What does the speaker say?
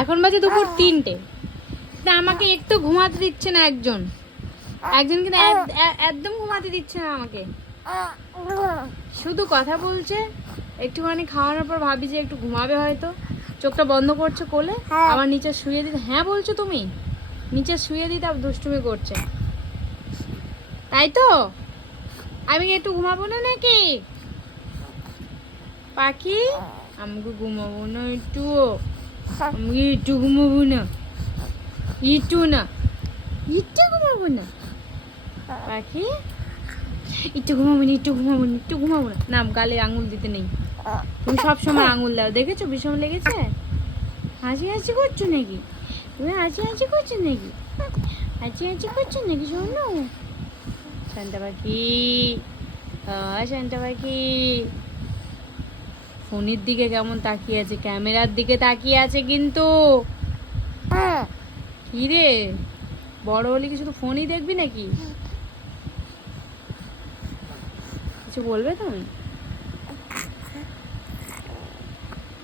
এখন বাজে দুপুর 3টে, আমাকে একটু ঘুমাতে দিচ্ছে না একজন কিন্তু একদম ঘুমাতে দিচ্ছে না আমাকে, শুধু কথা বলছে। একটুখানি খাওয়ানোর পর ভাবি যে একটু ঘুমাবে হয়তো, চোখটা বন্ধ করছে কোলে, আবার নিচে শুয়ে দিতে, হ্যাঁ বলছো তুমি, নিচে শুয়ে দিতে আবার দুষ্টুমি করছে, তাই তো? আমি একটু ঘুমাবো না নাকি পাখি? আমাকে ঘুমাবো না একটু, আমি একটু ঘুমাবো না, একটু না, একটু ঘুমাবো না পাখি, একটু ঘুমাবো না, একটু ঘুমাবো না, একটু ঘুমাবো না। না, গালে আঙুল দিতে নেই, তুমি সবসময় আঙুল দাও, দেখেছো বিষম লেগেছে? হাসি হাসি করছো নাকি তুমি? হাসি হাসি করছো নাকি? হাসি হাসি করছো নাকি শোনো? শান্তা পাখি, শান্তা পাখি ফোনের দিকে কেমন তাকিয়ে আছে, ক্যামেরার দিকে তাকিয়ে আছে কিন্তু। কি রে, বড় হলে কি শুধু ফোনই দেখবি নাকি? কিছু বলবে তুমি?